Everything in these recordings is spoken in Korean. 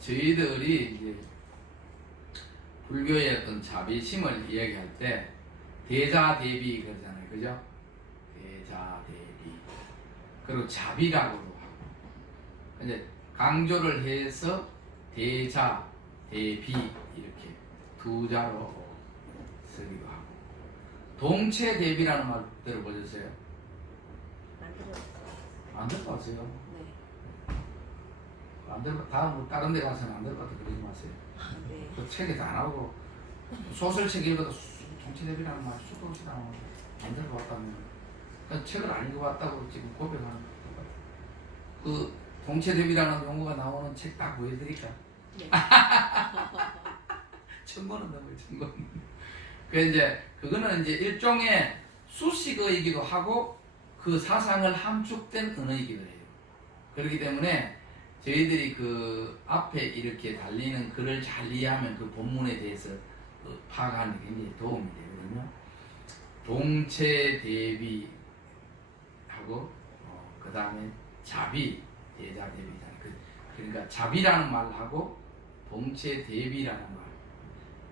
저희들이 이제 불교의 어떤 자비심을 이야기할 때 대자대비 그러잖아요. 그죠? 대자대비. 그리고 자비라고도 하고. 이제 강조를 해서 대자, 대비 이렇게 두 자로 쓰기도 하고. 동체대비라는 말 들어보셨어요? 안 들어봤어요. 안 들어봤어요? 네. 안 들어, 다음 다른 데 가서는 안 들어봤다 그러지 마세요. 네. 그 책에도 안 나오고 소설책 읽어도 동체대비라는 말 수도 없이 나오고 안 들어봤다면 그 책을 안 읽어봤다고 지금 고백하는 거. 그 동체대비라는 용어가 나오는 책 다 보여드릴까? 네. 천권은 넘어요, 천권. 그 이제 그거는 이제 일종의 수식어이기도 하고 그 사상을 함축된 언어이기도 해요. 그렇기 때문에 저희들이 그 앞에 이렇게 달리는 글을 잘 이해하면 그 본문에 대해서 그 파악하는 데 굉장히 도움이 되거든요. 동체 대비하고 그 다음에 자비, 대자 대비잖아요. 그러니까 자비라는 말하고 동체 대비라는 말,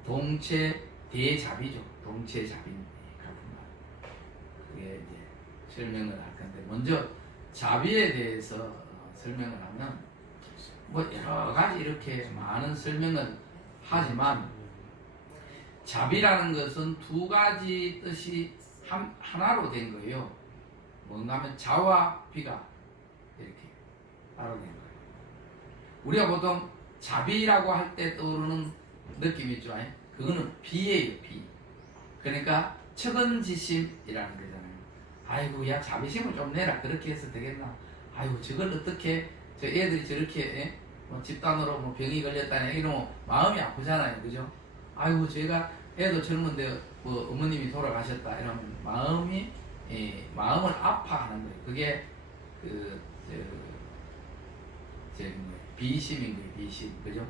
동체 대자비죠. 동체 자비 같은 말. 그게 이제 설명을 할 건데 먼저 자비에 대해서 설명을 하면 뭐 여러 가지 이렇게 많은 설명을 하지만 자비라는 것은 두 가지 뜻이 하나로 된 거예요. 뭔가 하면 자와 비가 이렇게 따로 된 거예요. 우리가 보통 자비라고 할 때 떠오르는 느낌이 있죠. 그거는 비예요, 비. 그러니까 측은지심이라는 거잖아요. 아이고, 야, 자비심을 좀 내라. 그렇게 해서 되겠나? 아이고, 저걸 어떻게, 저 애들이 저렇게, 뭐 집단으로 뭐 병이 걸렸다니, 이런 마음이 아프잖아요. 그죠? 아이고, 제가 애도 젊은데, 뭐, 어머님이 돌아가셨다. 이러면 마음이, 마음을 아파하는 거예요. 그게, 비심인 거예요, 비심. 그죠?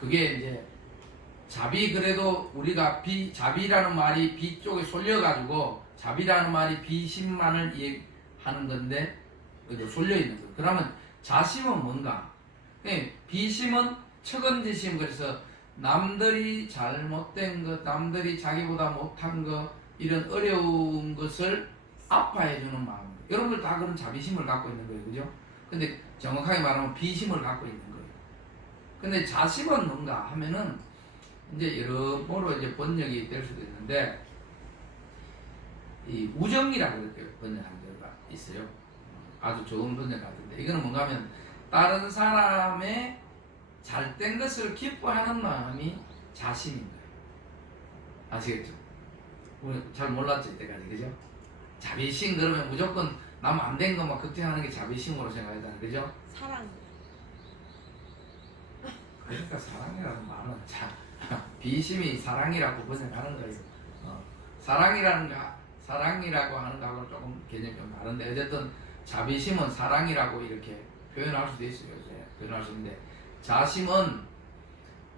그게 이제, 자비, 그래도 우리가 자비라는 말이 비 쪽에 쏠려가지고, 자비라는 말이 비심만을 이해하는 건데, 쏠려 있는 거예요. 그러면 자심은 뭔가? 비심은 측은지심, 그래서 남들이 잘못된 것, 남들이 자기보다 못한 것, 이런 어려운 것을 아파해주는 마음. 여러분들 다 그런 자비심을 갖고 있는 거예요. 그죠? 근데 정확하게 말하면 비심을 갖고 있는 거예요. 근데 자심은 뭔가 하면은 이제 여러모로 이제 번역이 될 수도 있는데, 이 우정이라고 이렇게 번역한 데가 있어요. 아주 좋은 번역 같은데, 이거는 뭔가 하면 다른 사람의 잘된 것을 기뻐하는 마음이 자심인 거예요. 아시겠죠? 우리 잘 몰랐죠, 이때까지. 그죠? 자비심 그러면 무조건 남 안 된 것만 걱정하는 게 자비심으로 생각하잖아요. 그죠? 사랑. 그러니까 사랑이라는 말은 비심이 사랑이라고 번역하는 거예요. 사랑이라고 하는 거하고 조금 개념이 좀 다른데, 어쨌든 자비심은 사랑이라고 이렇게 표현할 수도 있어요. 표현할 수 있는데, 자심은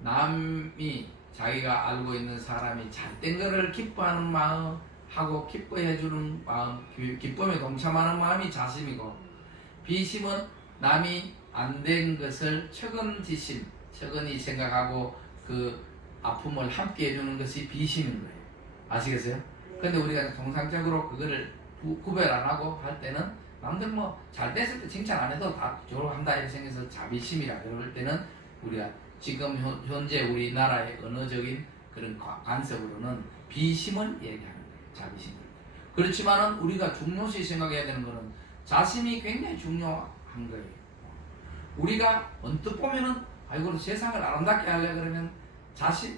남이 자기가 알고 있는 사람이 잘된 거를 기뻐하는 마음하고 기뻐해주는 마음, 기쁨에 동참하는 마음이 자심이고, 비심은 남이 안 된 것을 측은지심, 측은히 생각하고 그 아픔을 함께 해주는 것이 비심인 거예요. 아시겠어요? 근데 우리가 통상적으로 그거를 구별 안 하고 할 때는 남들 뭐 잘 됐을 때 칭찬 안 해도 다 졸업한다 이렇게 생겨서 자비심이라 그럴 때는 우리가 지금 현재 우리나라의 언어적인 그런 관습으로는 비심을 얘기하는 거예요. 자비심을. 그렇지만은 우리가 중요시 생각해야 되는 거는 자심이 굉장히 중요한 거예요. 우리가 언뜻 보면은 아이고 세상을 아름답게 하려 그러면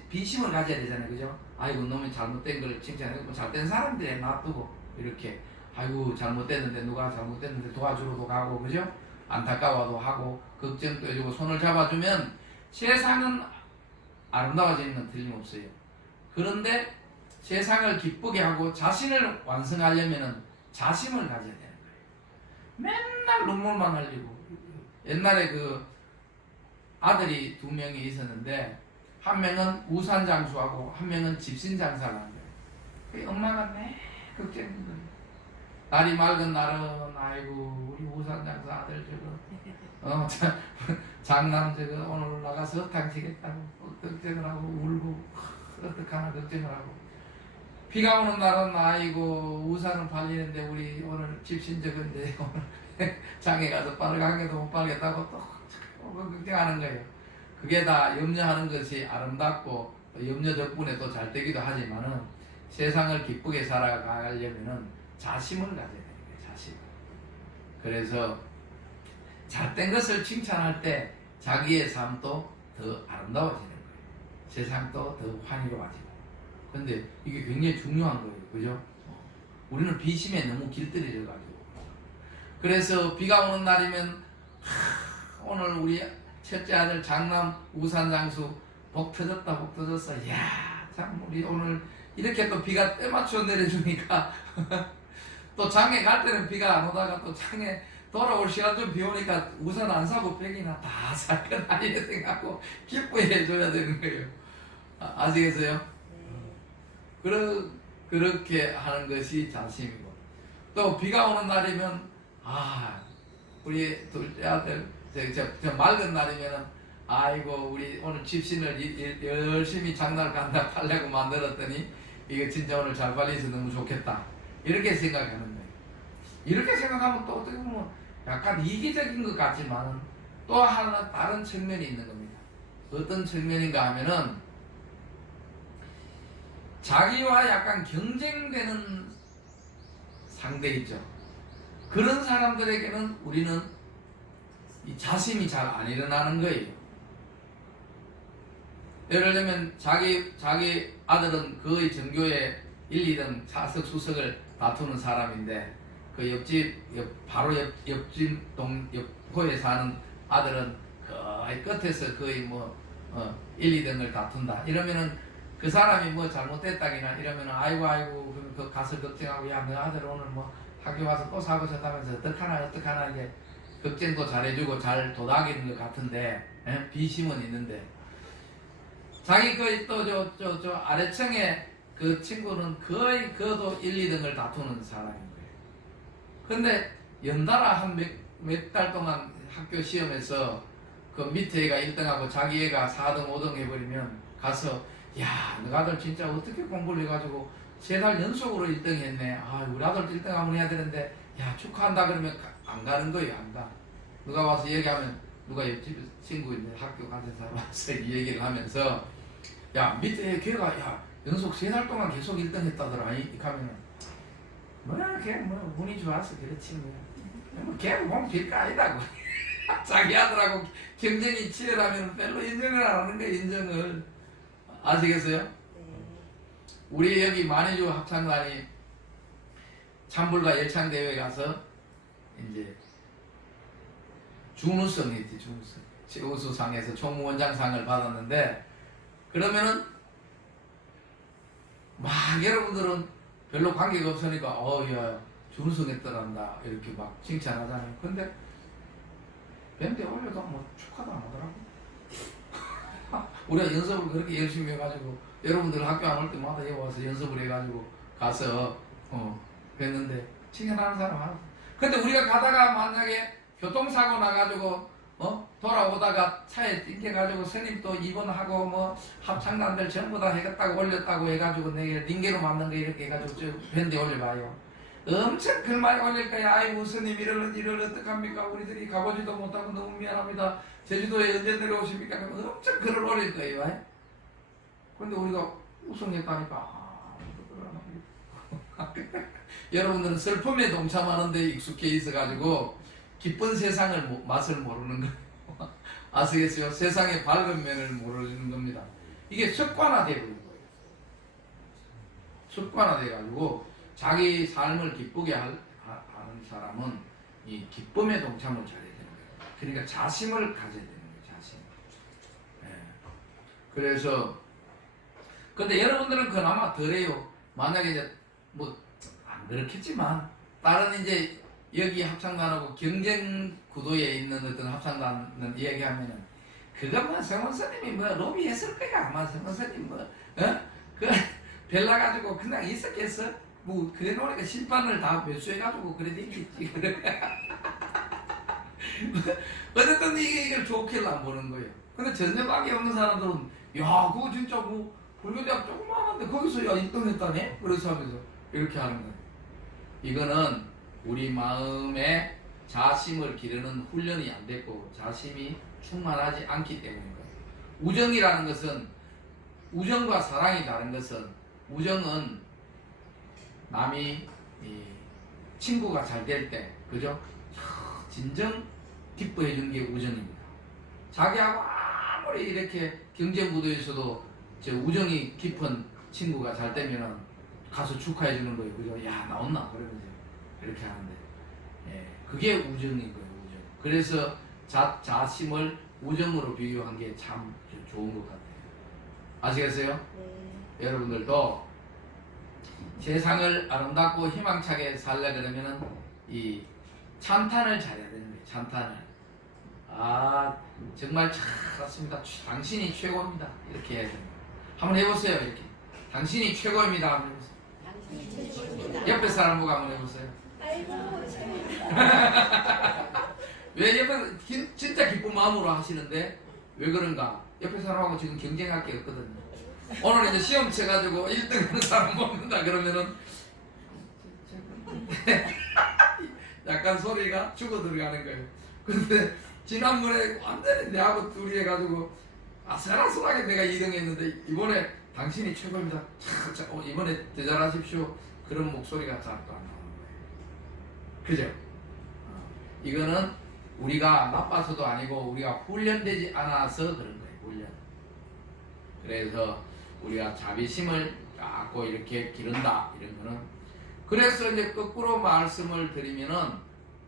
비심을 가져야 되잖아요. 그죠? 아이고 놈이 잘못된 걸 칭찬해주고 잘된 사람들에 놔두고 이렇게 아이고 잘못됐는데 누가 잘못됐는데 도와주러도 가고 그죠? 안타까워도 하고 걱정도 해주고 손을 잡아주면 세상은 아름다워지는 건 틀림없어요. 그런데 세상을 기쁘게 하고 자신을 완성하려면 자심을 가져야 되는 거예요. 맨날 눈물만 흘리고 옛날에 그 아들이 2명이 있었는데 한 명은 우산장수하고 한 명은 집신장사를 한 거예요. 그 엄마가 매 걱정인 거예요. 날이 맑은 날은 아이고 우리 우산장사 아들 저거 장남 저거 오늘 나가서 흙탕 치겠다고 걱정을 하고 울고 어떡하나 걱정을 하고 비가 오는 날은 아이고 우산은 팔리는데 우리 오늘 집신 적은데 오늘 장에 가서 빠르게 한 개도 못 팔겠다고 또 걱정하는 거예요. 그게 다 염려하는 것이 아름답고 염려 덕분에 또 잘 되기도 하지만은 세상을 기쁘게 살아가려면은 자심을 가져야 되는 거예요. 자심. 그래서 잘된 것을 칭찬할 때 자기의 삶도 더 아름다워지는 거예요. 세상도 더 환희로워지고. 근데 이게 굉장히 중요한 거예요. 그죠? 우리는 비심에 너무 길들여져가지고. 그래서 비가 오는 날이면 오늘 우리 첫째 아들 장남 우산 장수 복 터졌다 복 터졌어. 이야 참 우리 오늘 이렇게 또 비가 때맞춰 내려주니까 또 장에 갈 때는 비가 안 오다가 또 장에 돌아올 시간 좀 비 오니까 우산 안 사고 백이나 다 살거나 이래 생각하고 기뻐해 줘야 되는 거예요. 아시겠어요? 그렇게 하는 것이 자심이고 또 비가 오는 날이면 우리 둘째 아들 저 맑은 날이면은 아이고 우리 오늘 집신을 열심히 장날 간다 팔려고 만들었더니 이거 진짜 오늘 잘 팔려서 너무 좋겠다 이렇게 생각하는 거예요. 이렇게 생각하면 또 어떻게 보면 약간 이기적인 것 같지만 또 하나 다른 측면이 있는 겁니다. 어떤 측면인가 하면은 자기와 약간 경쟁되는 상대 있죠. 그런 사람들에게는 우리는 이 자심이 잘 안 일어나는 거예요. 예를 들면 자기 아들은 거의 전교에 1, 2등 차석 수석을 다투는 사람인데 그 바로 옆집 옆호에 사는 아들은 거의 끝에서 거의 1, 2등을 다툰다. 이러면은 그 사람이 뭐 잘못됐다기나 이러면은 아이고 그러면 그 가서 걱정하고 야 너 아들 오늘 뭐 학교 와서 또 사고 쳤다면서 어떡하나 이제 걱정도 잘해주고 잘 도닥이는 것 같은데 비심은 있는데 자기 저 아래층에 그 친구는 거의 그도 1, 2등을 다투는 사람인 거예요. 근데 연달아 한 몇 달 동안 학교 시험에서 그 밑에 애가 1등하고 자기 애가 4등, 5등 해버리면 가서 야, 너 아들 진짜 어떻게 공부를 해가지고 3달 연속으로 1등 했네. 우리 아들도 1등 한번 해야 되는데 야, 축하한다 그러면 안 가는 거예요. 안 가. 누가 와서 얘기하면 누가 옆집 친구인데 학교 가는 사람 와서 이 얘기를 하면서 야, 밑에 걔가 야, 연속 3달 동안 계속 1등 했다더라. 이렇게 하면은 걔 운이 좋아서 그렇지 걔는 공 빌거 아니다고. 자기 아들하고 경쟁이 치열하면 별로 인정을 안 하는 거야. 인정을. 아시겠어요? 우리 여기 만해주 합창단이 찬불과 열창대회 가서 이제 준우승 했지. 준우승 최우수상에서 총무원장상을 받았는데 근데 막 여러분들은 별로 관계가 없으니까 야 준우승 했더란다 이렇게 막 칭찬하잖아요. 근데 밴드에 올려도 뭐 축하도 안 하더라고. 우리가 연습을 그렇게 열심히 해가지고 여러분들 학교 안 올 때마다 여기 와서 연습을 해가지고 가서 그랬는데 칭찬하는 사람 하나. 근데 우리가 가다가 만약에 교통사고 나가지고 돌아오다가 차에 띵겨가지고 스님 또 입원하고 뭐 합창단들 전부 다 해갔다고 올렸다고 해가지고 내게 링게로 만든 거 이렇게 해가지고 저 밴드에 올려봐요. 엄청 글 많이 올릴 거야. 아이고 스님 이럴 어떡합니까? 우리들이 가보지도 못하고 너무 미안합니다. 제주도에 언제 내려오십니까? 엄청 글을 올릴 거예요. 근데 우리가 우승했다니까 여러분들은 슬픔에 동참하는데 익숙해 있어가지고 기쁜 세상을 맛을 모르는 거예요. 아시겠어요? 세상의 밝은 면을 모르는 겁니다. 이게 습관화되고 있는 거예요. 습관화돼가지고 자기 삶을 기쁘게 하는 사람은 이 기쁨에 동참을 잘해야 되는 거예요. 그러니까 자심을 가져야 되는 거예요. 자심. 그래서 근데 여러분들은 그나마 덜해요. 만약에 이제 안 그렇겠지만 다른 이제 여기 합창단하고 경쟁 구도에 있는 어떤 합창단은 이야기하면은 그거 성원 스님이 로비했을 거야. 아마 성원 스님 그 별나가지고 그냥 있었겠어? 그래 놓으니까 심판을 다 매수해가지고 그래 됐겠지. 어쨌든 이걸 좋게 안 보는 거예요. 근데 전혀 없는 사람들은 야 그거 진짜 뭐 불교대학 조그마한데 거기서 야 1등 했다네? 그래서 하면서 이렇게 하는 거예요. 이거는 우리 마음에 자심을 기르는 훈련이 안 됐고 자심이 충만하지 않기 때문인 거예요. 우정이라는 것은 우정과 사랑이 다른 것은 우정은 남이 친구가 잘 될 때 그죠? 진정 기뻐해 주는 게 우정입니다. 자기하고 아무리 이렇게 경쟁 구도에서도 저 우정이 깊은 친구가 잘 되면은 가서 축하해 주는 거예요. 그죠? 야 나왔나? 그러면서 이렇게 하는데 예, 그게 우정인 거예요. 우정. 그래서 자심을 우정으로 비유한 게 참 좋은 것 같아요. 아시겠어요? 네. 여러분들도 세상을 아름답고 희망차게 살려 그러면은 이 찬탄을 잘해야 되는 거예요. 찬탄을. 아 정말 잘했습니다. 당신이 최고입니다. 이렇게 해야 됩니다. 한번 해보세요. 이렇게 당신이 최고입니다. 한번 해보세요. 당신이 최고입니다. 옆에 사람 보고 한번 해보세요. 아이고 최고입니다. 왜 옆에 진짜 기쁜 마음으로 하시는데 왜 그런가? 옆에 사람하고 지금 경쟁할 게 없거든요. 오늘 이제 시험 쳐가지고 1등 하는 사람 뽑는다 그러면은 약간 소리가 죽어 들어가는 거예요. 근데 지난번에 완전히 내하고 둘이 해가지고 아슬아슬하게 내가 2등 했는데 이번에 당신이 최고입니다. 이번에 더 잘하십시오. 그런 목소리가 잘 또 안 나오는 거예요. 그죠? 이거는 우리가 나빠서도 아니고 우리가 훈련되지 않아서 그런 거예요. 훈련. 그래서 우리가 자비심을 갖고 이렇게 기른다 이런 거는 그래서 이제 거꾸로 말씀을 드리면은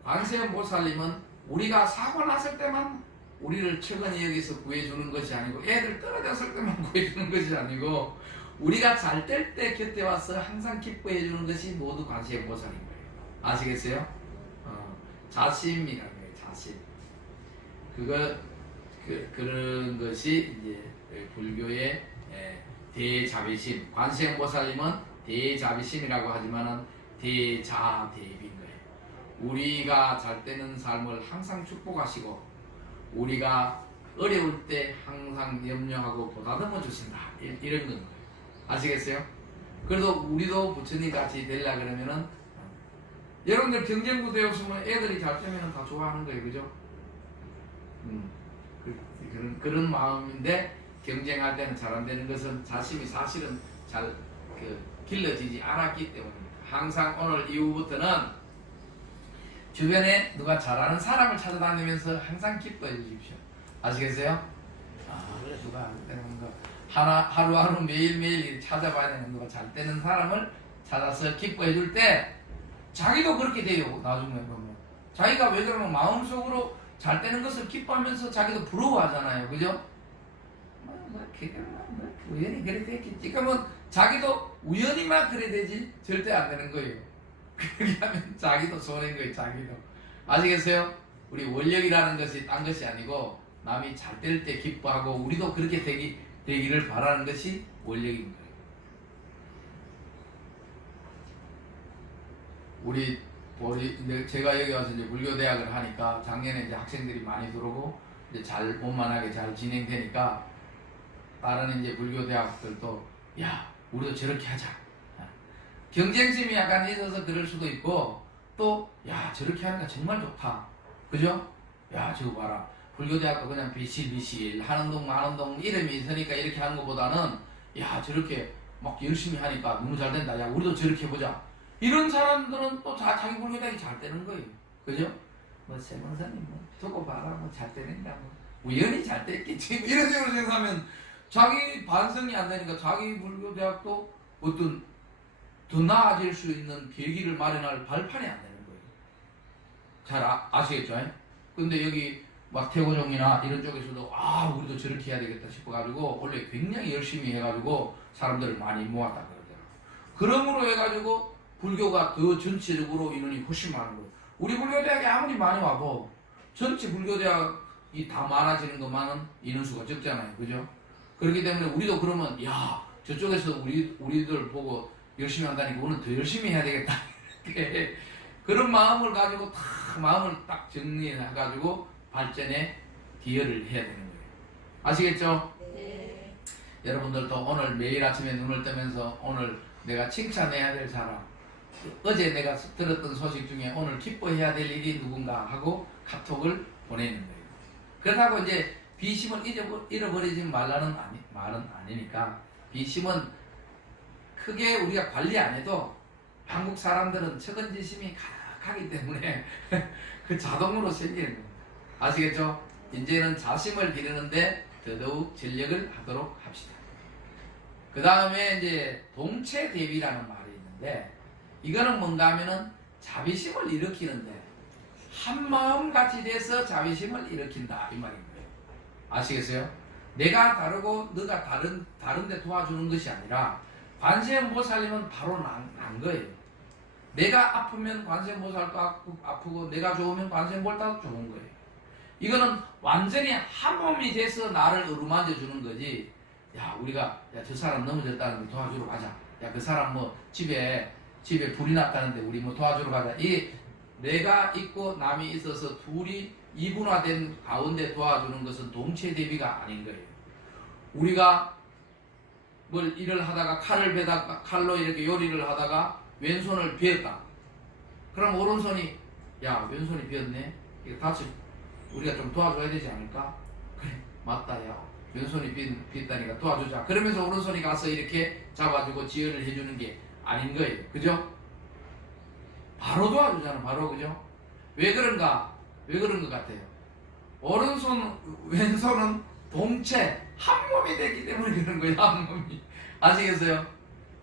관세음보살님은 우리가 사고 났을 때만 우리를 측은히 여기서 구해주는 것이 아니고 애들 떨어졌을 때만 구해주는 것이 아니고 우리가 잘 될 때 곁에 와서 항상 기뻐해주는 것이 모두 관세음보살인 거예요. 아시겠어요? 자심이라는 거예요. 자심. 그런 것이 이제 불교의 대자비심. 관세음보살님은 대자비심이라고 하지만은 대자대비인 거예요. 우리가 잘 되는 삶을 항상 축복하시고 우리가 어려울 때 항상 염려하고 보다듬어 주신다. 이런 건 거예요. 아시겠어요? 그래도 우리도 부처님 같이 되려 그러면은 여러분들 경쟁구도에 없으면 애들이 잘 되면 다 좋아하는 거예요. 그죠? 그런 마음인데 경쟁할 때는 잘 안 되는 것은 자심이 사실은 잘 길러지지 않았기 때문입니다. 항상 오늘 이후부터는 주변에 누가 잘하는 사람을 찾아다니면서 항상 기뻐해 주십시오. 아시겠어요? 그래 누가 안 되는 거 하루하루 매일매일 찾아봐야 되는 누가 잘 되는 사람을 찾아서 기뻐해 줄 때 자기도 그렇게 돼요. 나중에 보면 자기가 왜 그러면 마음속으로 잘 되는 것을 기뻐하면서 자기도 부러워하잖아요. 그죠? 우연히 그래 됐겠지. 그러면 자기도 우연히만 그래 되지 절대 안 되는 거예요. 그렇게 하면 자기도 손해인 거예요. 자기도. 아시겠어요? 우리 원력이라는 것이 딴 것이 아니고 남이 잘 될 때 기뻐하고 우리도 그렇게 되기를 바라는 것이 원력인 거예요. 제가 여기 와서 이제 불교대학을 하니까 작년에 이제 학생들이 많이 들어오고 이제 잘 원만하게 잘 진행되니까 다른 이제 불교대학들도 야 우리도 저렇게 하자. 경쟁심이 약간 있어서 그럴 수도 있고 또 야 저렇게 하니까 정말 좋다. 그죠? 야 저거 봐라. 불교대학도 그냥 비실비실 하는 동 마는 동 이름이 있으니까 이렇게 하는 것보다는 야 저렇게 막 열심히 하니까 너무 잘 된다. 야 우리도 저렇게 해보자. 이런 사람들은 또 자기 불교대학이 잘 되는 거예요. 그죠? 뭐 세mon사님 뭐 두고 봐라 뭐 잘 되는가 뭐 우연히 잘 됐겠지 이런 식으로 생각하면 자기 반성이 안 되니까 자기 불교대학도 어떤 더 나아질 수 있는 계기를 마련할 발판이 안 되는 거예요. 잘 아시겠죠? 근데 여기 막 태고종이나 이런 쪽에서도 우리도 저렇게 해야 되겠다 싶어가지고 원래 굉장히 열심히 해가지고 사람들을 많이 모았다 그러더라고요. 그러므로 해가지고 불교가 더 전체적으로 인원이 훨씬 많은 거예요. 우리 불교대학에 아무리 많이 와도 전체 불교대학이 다 많아지는 것만은 인원수가 적잖아요. 그죠? 그렇기 때문에 우리도 그러면 야 저쪽에서 우리들 보고 열심히 한다니까 우리는 더 열심히 해야 되겠다 이렇게 그런 마음을 가지고 마음을 딱 정리해가지고 발전에 기여를 해야 되는 거예요. 아시겠죠? 네. 여러분들도 오늘 매일 아침에 눈을 뜨면서 오늘 내가 칭찬해야 될 사람, 어제 내가 들었던 소식 중에 오늘 기뻐해야 될 일이 누군가 하고 카톡을 보내는 거예요. 그렇다고 이제 비심을 잃어버리지 말라는 말은 아니니까, 비심은 크게 우리가 관리 안 해도 한국 사람들은 측은지심이 가득하기 때문에 그 자동으로 생기는 겁니다. 아시겠죠? 이제는 자심을 기르는데 더더욱 전력을 하도록 합시다. 그 다음에 이제 동체 대비라는 말이 있는데, 이거는 뭔가 하면은 자비심을 일으키는데 한마음 같이 돼서 자비심을 일으킨다 이 말인 거예요. 아시겠어요? 내가 다르고 너가 다른데 도와주는 것이 아니라, 관세음보살님은 바로 난 거예요. 내가 아프면 관세음보살도 아프고 내가 좋으면 관세음보살도 좋은 거예요. 이거는 완전히 한 몸이 돼서 나를 어루만져 주는 거지. 야, 우리가 저 사람 넘어졌다는데 도와주러 가자. 야, 그 사람 뭐 집에 불이 났다는데 우리 뭐 도와주러 가자. 이게 내가 있고 남이 있어서 둘이 이분화된 가운데 도와주는 것은 동체 대비가 아닌 거예요. 우리가 뭘 일을 하다가 칼로 이렇게 요리를 하다가 왼손을 비었다. 그럼 오른손이, 야, 왼손이 비었네. 이거 다시 우리가 좀 도와줘야 되지 않을까? 그래, 맞다, 야. 왼손이 비었다니까 도와주자. 그러면서 오른손이 가서 이렇게 잡아주고 지혈을 해주는 게 아닌 거예요. 그죠? 바로 도와주잖아, 바로. 그죠? 왜 그런가? 왜 그런 것 같아요? 왼손은 동체, 한 몸이 됐기 때문에 그런 거예요, 한 몸이. 아시겠어요?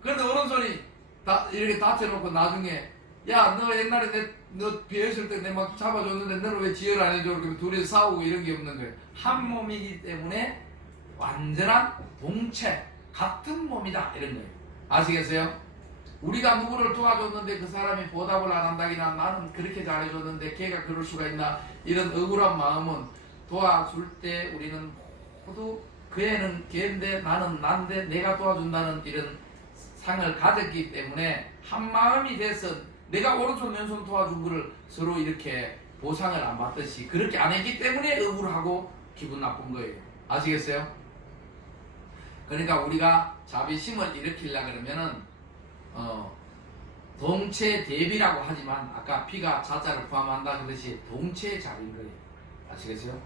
그런데 오른손이 이렇게 다쳐놓고 나중에, 야, 너 옛날에 너 비어있을 때 내 막 잡아줬는데 너는 왜 지혈 안 해줘? 그러면 둘이 싸우고 이런 게 없는 거예요. 한 몸이기 때문에 완전한 동체, 같은 몸이다, 이런 거예요. 아시겠어요? 우리가 누구를 도와줬는데 그 사람이 보답을 안 한다기나, 나는 그렇게 잘해줬는데 걔가 그럴 수가 있나, 이런 억울한 마음은 도와줄 때 우리는 모두 그애는 걔인데 나는 난데 내가 도와준다는 이런 상을 가졌기 때문에 한 마음이 돼서 내가 오른손 왼손 도와준 거를 서로 이렇게 보상을 안 받듯이 그렇게 안 했기 때문에 억울하고 기분 나쁜 거예요. 아시겠어요? 그러니까 우리가 자비심을 일으키려고 그러면은 동체 대비라고 하지만 아까 비가 자자를 포함한다 그것이 동체 자비인 거예요. 아시겠어요?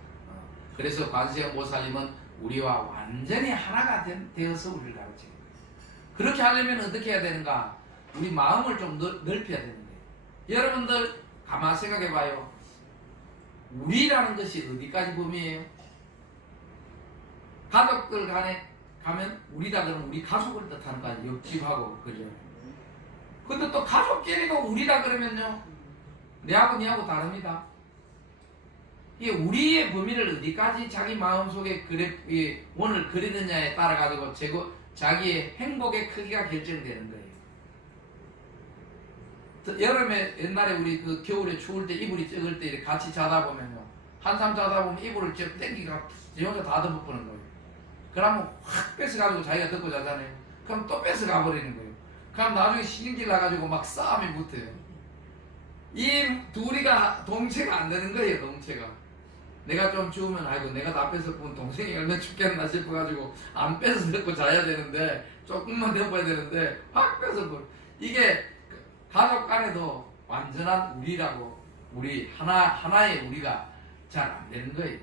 그래서 관세음보살님은 우리와 완전히 하나가 되어서 우리를 가르치는 거예요. 그렇게 하려면 어떻게 해야 되는가? 우리 마음을 좀 넓혀야 되는 거예요. 여러분들 가만 생각해 봐요. 우리라는 것이 어디까지 범위예요? 가족들 간에 가면 우리다 그러면 우리 가족을 뜻하는 거 아니에요? 옆집하고, 그죠? 근데 또 가족끼리도 우리다 그러면요, 내하고 니하고 다릅니다. 이게 우리의 범위를 어디까지 자기 마음속에 원을 그리느냐에 따라 가지고 자기의 행복의 크기가 결정되는 거예요. 여름에 옛날에 우리 그 겨울에 추울 때 이불이 적을 때 이렇게 같이 자다 보면요, 한참 자다 보면 이불을 쭉 땡기가 지 혼자 다 덮어버리는 거예요. 그러면 확 뺏어가지고 자기가 덮고 자잖아요. 그럼 또 뺏어가 버리는 거예요. 그럼 나중에 신경질 나가지고 막 싸움이 붙어요. 이 둘이가 동체가 안 되는 거예요, 동체가. 내가 좀 추우면 아이고 내가 다 뺏어보면 동생이 얼마나 춥겠나 싶어가지고 안 뺏어 덮고 자야 되는데, 조금만 덮어야 되는데 확 뺏어버려. 이게 가족 간에도 완전한 우리라고, 우리 하나의 우리가 잘 안 되는 거예요.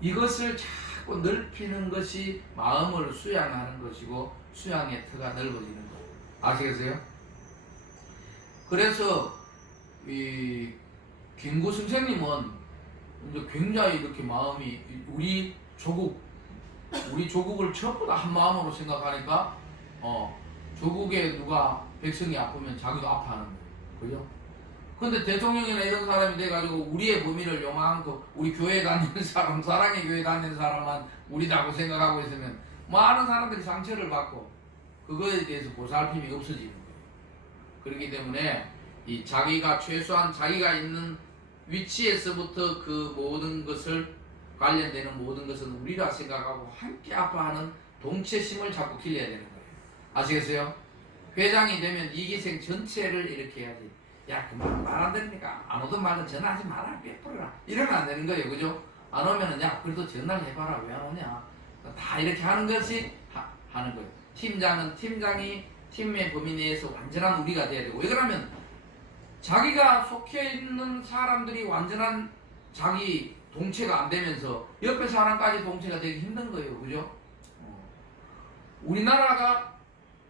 이것을 자꾸 넓히는 것이 마음을 수양하는 것이고 수양의 터가 넓어지는 거예요. 아시겠어요? 그래서 이 김구 선생님은 이제 굉장히 이렇게 마음이 우리 조국을 전부 다 한 마음으로 생각하니까 조국에 누가 백성이 아프면 자기도 아파하는 거예요. 그죠? 근데 대통령이나 이런 사람이 돼가지고 우리의 범위를 요만큼, 우리 교회 다니는 사람, 사랑의 교회 다니는 사람만 우리다고 생각하고 있으면 많은 사람들이 상처를 받고 그거에 대해서 보살핌이 없어지는 거예요. 그렇기 때문에 이 자기가 최소한 자기가 있는 위치에서부터 그 모든 것을 관련되는 모든 것은 우리라 생각하고 함께 아파하는 동체심을 자꾸 길러야 되는 거예요. 아시겠어요? 회장이 되면 이기생 전체를 이렇게 해야지. 야, 그만 말 안 되니까 안 오든 말든 전화하지 마라, 베풀어라. 이러면 안 되는 거예요, 그죠? 안 오면은 야, 그래도 전화를 해봐라, 왜 안 오냐? 다 이렇게 하는 것이 하는 거예요. 팀장은 팀장이 팀의 범위 내에서 완전한 우리가 돼야 되고, 왜 그러면 자기가 속해 있는 사람들이 완전한 자기 동체가 안 되면서 옆에 사람까지 동체가 되기 힘든 거예요, 그죠? 우리나라가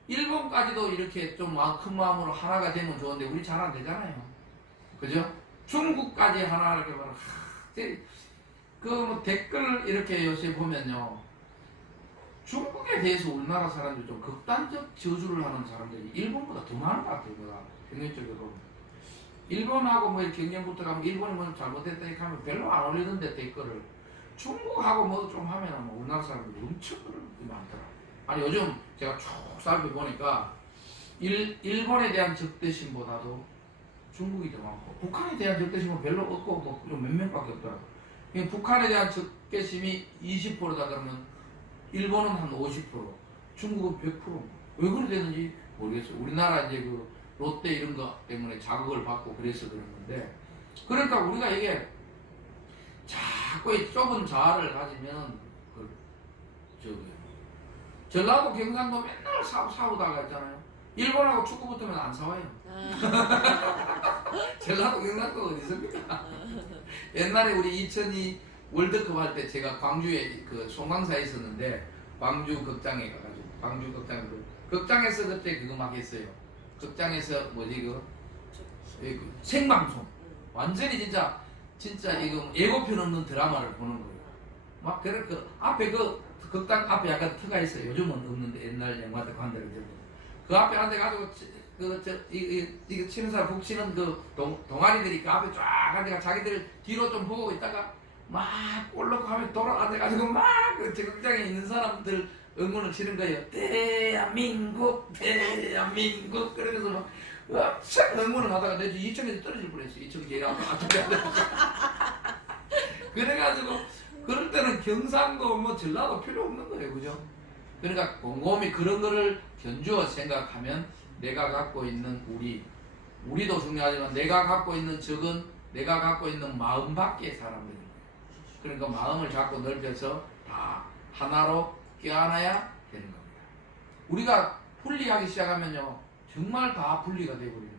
일본까지도 이렇게 좀 큰 마음으로 하나가 되면 좋은데 우리 잘 안 되잖아요. 그죠? 중국까지 하나 이렇게 말하면 그 뭐 댓글 이렇게 요새 보면요. 중국에 대해서 우리나라 사람들이 좀 극단적 저주를 하는 사람들이 일본보다 더 많은 것 같아요. 평균적으로. 일본하고 뭐 이렇게 경쟁부터 가면 일본이 뭐 잘못했다 이렇게 하면 별로 안 올리던데 댓글을. 중국하고 뭐 좀 하면 뭐 우리나라 사람들이 엄청 그런 게 많더라. 아니 요즘 제가 쭉 살펴보니까 일본에 대한 적대심보다도 중국이 더 많고 북한에 대한 적대심은 별로 없고 뭐 몇 명밖에 없더라고. 북한에 대한 적개심이 20%다 그러면 일본은 한 50%, 중국은 100%. 왜 그렇게 되는지 모르겠어요. 우리나라 이제 그 롯데 이런 거 때문에 자극을 받고 그래서 그런 건데, 그러니까 우리가 이게 자꾸 이 좁은 자아를 가지면 전라도 경상도 맨날 싸우다가 있잖아요. 일본하고 축구 붙으면 안 싸워요. 전라도 경상도 어디 있습니까? 옛날에 우리 2002 월드컵 할 때 제가 광주에 그 송강사에 있었는데, 광주 극장에 가가지고 광주 극장에서 그때 그거 막 했어요. 극장에서 생방송 완전히 진짜 이거 예고편 없는 드라마를 보는 거예요. 막 그래 그 앞에 극장 앞에 약간 터가 있어요. 요즘은 없는데 옛날 영화들 관대로 그 앞에 앉아가지고 이거 치는 사람 북 치는 그 동아리들이 그 앞에 쫙 앉아가 자기들 뒤로 좀 보고 있다가 막 골 넣고 하면 돌아앉아가지고 막 그 극장에 있는 사람들 응원을 치는 거예요. 대한민국 그러면서 막 엄청 응원을 하다가 내 2층에서 떨어질 뻔했어. 2층 제일 앞에 그래가지고 그럴 때는 경상도 뭐 전라도 필요 없는 거예요, 그죠? 그러니까 곰곰이 그런 거를 견주어 생각하면 내가 갖고 있는 우리도 중요하지만 내가 갖고 있는 적은 내가 갖고 있는 마음 밖의 사람들입니다. 그러니까 마음을 자꾸 넓혀서 다 하나로 껴안아야 되는 겁니다. 우리가 분리하기 시작하면요, 정말 다 분리가 되어버리는 거예요.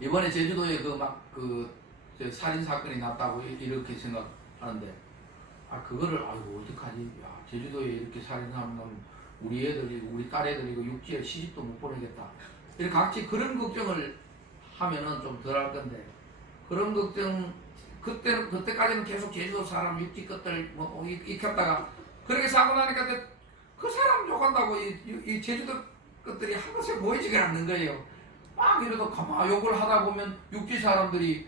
이번에 제주도에 살인 사건이 났다고 이렇게 생각하는데, 그거를 아이고 어떡하지? 야, 제주도에 이렇게 살인하면 우리 애들이 우리 딸 애들이 육지에 시집도 못 보내겠다. 이렇게 각지 그런 걱정을 하면은 좀 덜 할 건데, 그런 걱정 그때까지는 계속 제주도 사람 육지 것들 뭐 익혔다가 그렇게 사고 나니까 그 사람 욕한다고 이 제주도 것들이 한 곳에 모이지가 않는 거예요. 막 이러다 가만 욕을 하다 보면 육지 사람들은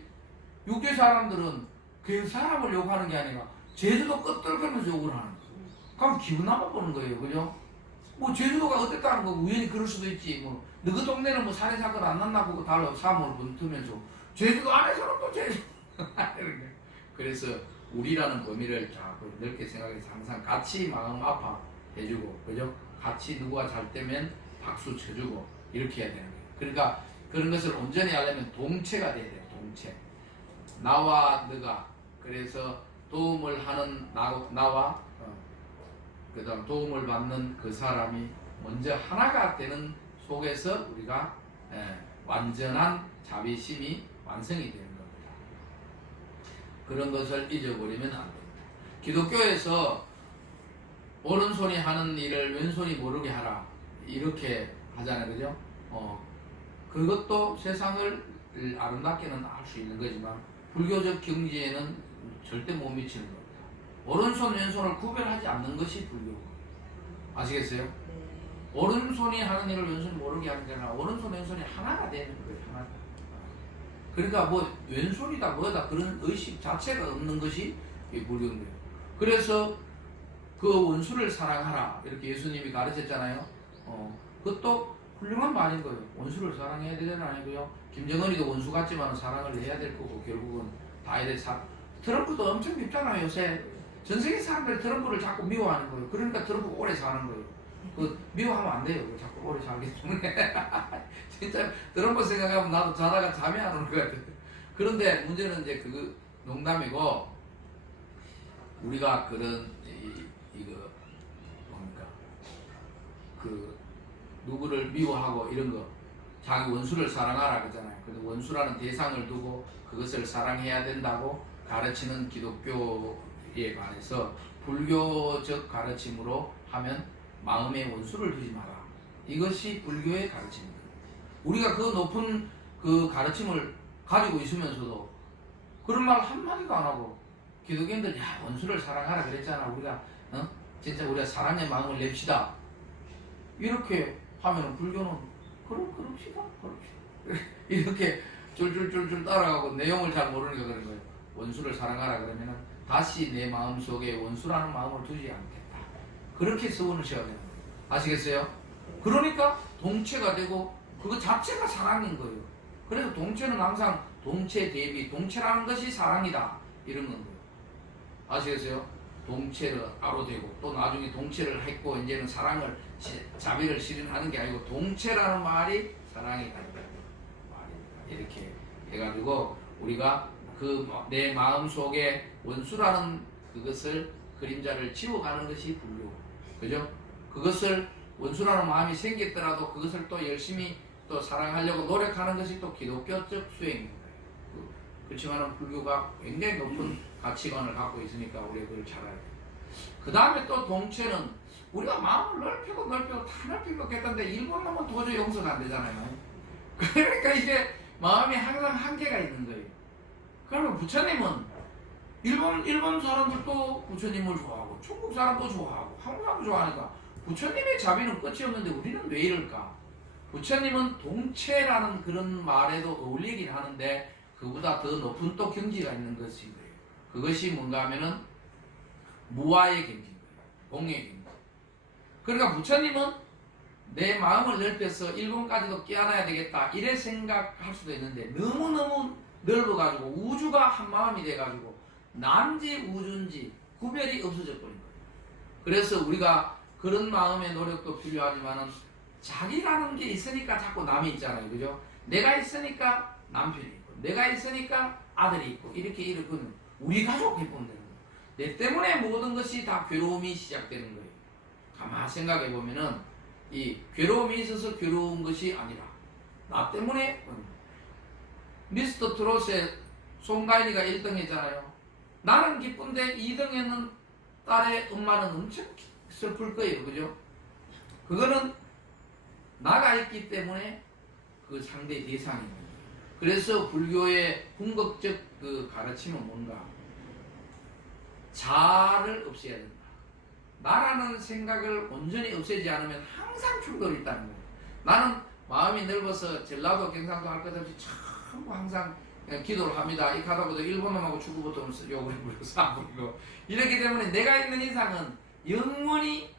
그 사람을 욕하는 게 아니라 제주도 끄떡거리면서 욕을 하는 거예요. 그럼 기분 나빠보는 거예요, 그죠? 뭐 제주도가 어땠다는 거고 우연히 그럴 수도 있지. 뭐 너희 동네는 뭐 살인 사건 안 났나 보고 달러 사모를 붙으면서 제주도 안에서는 또 제주도 그래서 우리라는 범위를 자꾸 넓게 생각해서 항상 같이 마음 아파 해주고, 그죠? 같이 누구가 잘 되면 박수 쳐주고 이렇게 해야 되는 거예요. 그러니까 그런 것을 온전히 하려면 동체가 돼야 돼요. 동체. 나와 너가. 그래서 도움을 하는 나와 그 다음 도움을 받는 그 사람이 먼저 하나가 되는 속에서 우리가 완전한 자비심이 완성이 되는 겁니다. 그런 것을 잊어버리면 안 됩니다. 기독교에서 오른손이 하는 일을 왼손이 모르게 하라 이렇게 하잖아요, 그죠? 그것도 세상을 아름답게는 할 수 있는 거지만 불교적 경지에는 절대 못 미치는 겁니다. 오른손 왼손을 구별하지 않는 것이 불교고, 아시겠어요? 네. 오른손이 하는 일을 왼손이 모르게 하는 게 아니라 오른손 왼손이 하나가 되는 거예요. 하나가. 그러니까 뭐 왼손이다 뭐다 그런 의식 자체가 없는 것이 불교인데요. 그래서 그 원수를 사랑하라 이렇게 예수님이 가르쳤잖아요. 그것도 훌륭한 말인 거예요. 원수를 사랑해야 되는 아니고요. 김정은이도 원수 같지만 사랑을 해야 될 거고 결국은 다 해야 될 트럼프도 엄청 밉잖아요. 요새 전 세계 사람들이 트럼프를 자꾸 미워하는 거예요. 그러니까 트럼프가 오래 사는 거예요. 그 미워하면 안 돼요. 자꾸 오래 자기 때문에. 진짜 그런 거 생각하면 나도 자다가 잠이 안 오는 것 같아요. 그런데 문제는 이제 그 농담이고, 우리가 그런 이거 뭡니까, 그 누구를 미워하고 이런 거, 자기 원수를 사랑하라 그러잖아요. 그래서 원수라는 대상을 두고 그것을 사랑해야 된다고 가르치는 기독교에 반해서 불교적 가르침으로 하면 마음에 원수를 두지 마라. 이것이 불교의 가르침입니다. 우리가 그 높은 그 가르침을 가지고 있으면서도 그런 말 한마디도 안 하고, 기독교인들 야 원수를 사랑하라 그랬잖아. 우리가 진짜 우리가 사랑의 마음을 냅시다. 이렇게 하면은 불교는 그럽시다. 이렇게 줄줄줄줄 따라가고 내용을 잘 모르니까 그런 거예요. 원수를 사랑하라 그러면은 다시 내 마음 속에 원수라는 마음을 두지 않겠다. 그렇게 서원을 셔야 되는 거예요. 아시겠어요? 그러니까 동체가 되고 그거 자체가 사랑인 거예요. 그래서 동체는 항상 동체 대비, 동체라는 것이 사랑이다. 이런 건 거예요. 아시겠어요? 동체를 아로되고 또 나중에 동체를 했고 이제는 사랑을 자비를 실현하는 게 아니고 동체라는 말이 사랑이다. 이렇게 해가지고 우리가 그 내 마음 속에 원수라는 그것을 그림자를 지워가는 것이 불교. 그죠? 그것을 원수라는 마음이 생겼더라도 그것을 또 열심히 또 사랑하려고 노력하는 것이 또 기독교적 수행입니다. 그렇지만 불교가 굉장히 높은 가치관을 갖고 있으니까 우리가 그걸 잘 알아야 돼요. 그 다음에 또 동체는 우리가 마음을 넓히고 다 넓히고 했던데 일본 놈은 도저히 용서가 안 되잖아요. 그러니까 이제 마음이 항상 한계가 있는 거예요. 그러면 부처님은 일본 사람들도 부처님을 좋아하고 중국 사람도 좋아하고 한국 사람도 좋아하니까 부처님의 자비는 끝이 없는데 우리는 왜 이럴까? 부처님은 동체라는 그런 말에도 어울리긴 하는데 그보다 더 높은 또 경지가 있는 것인 거예요. 그것이 뭔가 하면은 무아의 경지인 거예요. 공의 경지. 그러니까 부처님은 내 마음을 넓혀서 일본까지도 끼안아야 되겠다 이래 생각할 수도 있는데 너무너무 넓어가지고 우주가 한 마음이 돼가지고 남지 우주인지 구별이 없어져 버린 거예요. 그래서 우리가 그런 마음의 노력도 필요하지만은 자기라는 게 있으니까 자꾸 남이 있잖아요. 그죠? 내가 있으니까 남편이 있고 내가 있으니까 아들이 있고 이렇게 우리 가족 해보면 되는 거예요. 내 때문에 모든 것이 다 괴로움이 시작되는 거예요. 가만히 생각해 보면은 이 괴로움이 있어서 괴로운 것이 아니라 나 때문에 미스터 트롯의 송가인이가 1등 했잖아요. 나는 기쁜데 2등에는 딸의 엄마는 엄청 슬플 거예요. 그죠? 그거는 나가 있기 때문에 그 상대 대상입니다. 그래서 불교의 궁극적 그 가르침은 뭔가? 자를 없애야 된다. 나라는 생각을 온전히 없애지 않으면 항상 충돌이 있다는 거예요. 나는 마음이 넓어서 전라도 경상도 할 것 없이 참 항상 그냥 기도를 합니다. 이 가다보다 일본놈하고 축구부터 욕을 해버리고 싸버리고 이렇기 때문에 내가 있는 이상은 영원히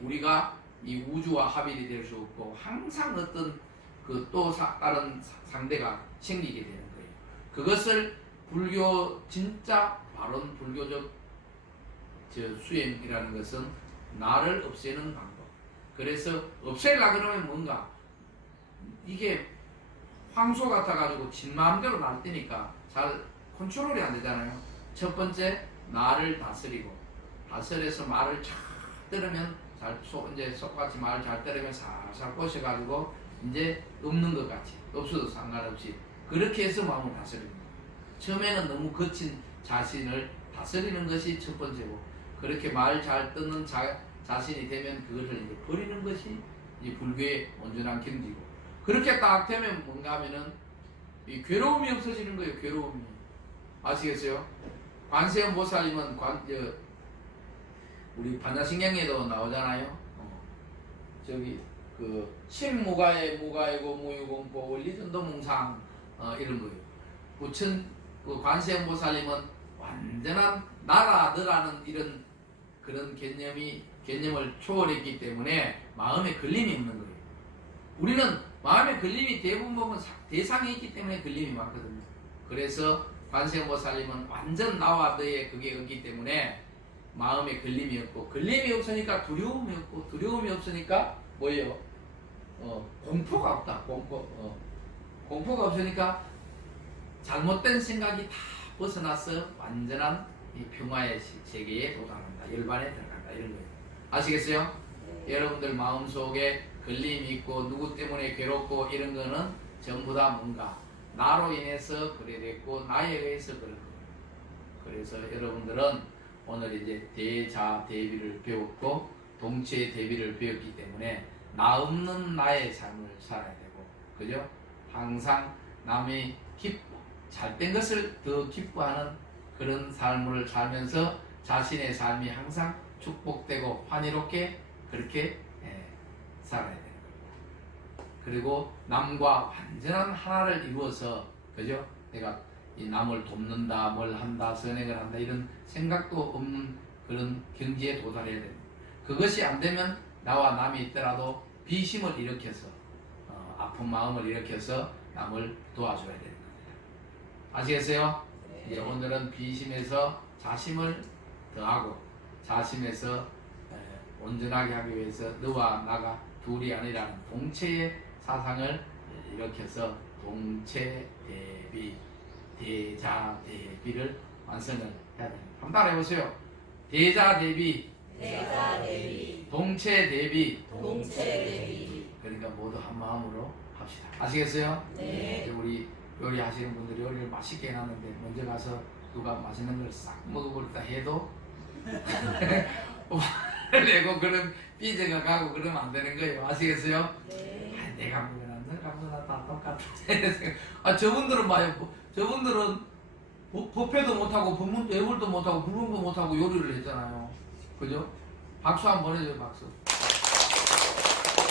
우리가 이 우주와 합일이 될 수 없고 항상 어떤 그 또 다른 상대가 생기게 되는 거예요. 그것을 불교 진짜 바른 불교적 수행이라는 것은 나를 없애는 방법. 그래서 없애려고 그러면 뭔가 이게 황소 같아가지고 진 마음대로 날뛰니까 잘 컨트롤이 안 되잖아요. 첫 번째 나를 다스려서 말을 잘 들으면 이제 속같이 말을 잘 들으면 살살 꼬셔가지고 이제 없는 것 같이 없어도 상관없이 그렇게 해서 마음을 다스리는 거예요. 처음에는 너무 거친 자신을 다스리는 것이 첫 번째고 그렇게 말 잘 듣는 자신이 되면 그것을 이제 버리는 것이 이 불교의 온전한 경지고 그렇게 딱 되면 뭔가 하면은 이 괴로움이 없어지는 거예요. 괴로움이. 아시겠어요? 관세음 보살님은 우리 반야신경에도 나오잖아요. 저기 그 신무가의 무가이고 무유공포 원리전도몽상 이런 거예요. 관세음 보살님은 완전한 나라 너라는 이런 그런 개념을 초월했기 때문에 마음에 걸림이 없는 거예요. 우리는 마음에 걸림이 대부분 보면 대상이 있기 때문에 걸림이 많거든요. 그래서 관세음보살님은 완전 나와 너의 그게 없기 때문에 마음에 걸림이 없고, 걸림이 없으니까 두려움이 없고, 두려움이 없으니까 뭐예요? 공포가 없다. 공포가 없으니까 잘못된 생각이 다 벗어나서 완전한 이 평화의 세계에 도달한다. 열반에 들어간다. 이런 거예요. 아시겠어요? 여러분들 마음속에 걸림이 있고 누구 때문에 괴롭고 이런 거는 전부 다 뭔가 나로 인해서 그래 됐고 나에 의해서 그런 거예요. 그래서 여러분들은 오늘 이제 대자 대비를 배웠고 동체 대비를 배웠기 때문에 나 없는 나의 삶을 살아야 되고, 그죠? 항상 남이 잘된 것을 더 기뻐하는 그런 삶을 살면서 자신의 삶이 항상 축복되고 환희롭게 그렇게 살아야 되는 겁니다. 그리고 남과 완전한 하나를 이루어서, 그죠? 내가 이 남을 돕는다, 뭘 한다, 선행을 한다 이런 생각도 없는 그런 경지에 도달해야 됩니다. 그것이 안 되면 나와 남이 있더라도 비심을 일으켜서 아픈 마음을 일으켜서 남을 도와줘야 되는 겁니다. 아시겠어요? 이제 오늘은 비심에서 자심을 더하고 자심에서 온전하게 하기 위해서 너와 나가 둘이 아니라는 동체의 사상을 일으켜서 동체 대비, 대자 대비를 완성을 해야 됩니다. 한번 따라해 보세요. 대자 대비, 대자 대비, 동체 대비, 동체 대비. 그러니까 모두 한 마음으로 합시다. 아시겠어요? 네. 이제 우리 요리하시는 분들이 요리를 맛있게 해놨는데 먼저 가서 누가 맛있는 걸 싹 먹어버렸다 해도 화를 내고 그런 삐져가 가고 그러면 안 되는 거예요. 아시겠어요? 네. 아, 내가 먹으나 너가 먹으나 다 똑같아. 저분들은 봐요. 저분들은 법회도 못하고 법문 예불도 못하고 불문도 못하고 요리를 했잖아요. 그죠? 박수 한번 해줘요. 박수.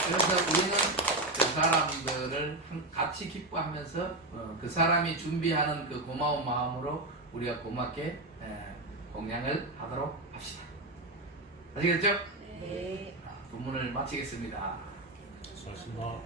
그래서 우리는 그 사람들을 같이 기뻐하면서 그 사람이 준비하는 그 고마운 마음으로 우리가 고맙게 공양을 하도록 합시다. 아시겠죠? 네. 본문을 마치겠습니다. 수고하셨습니다.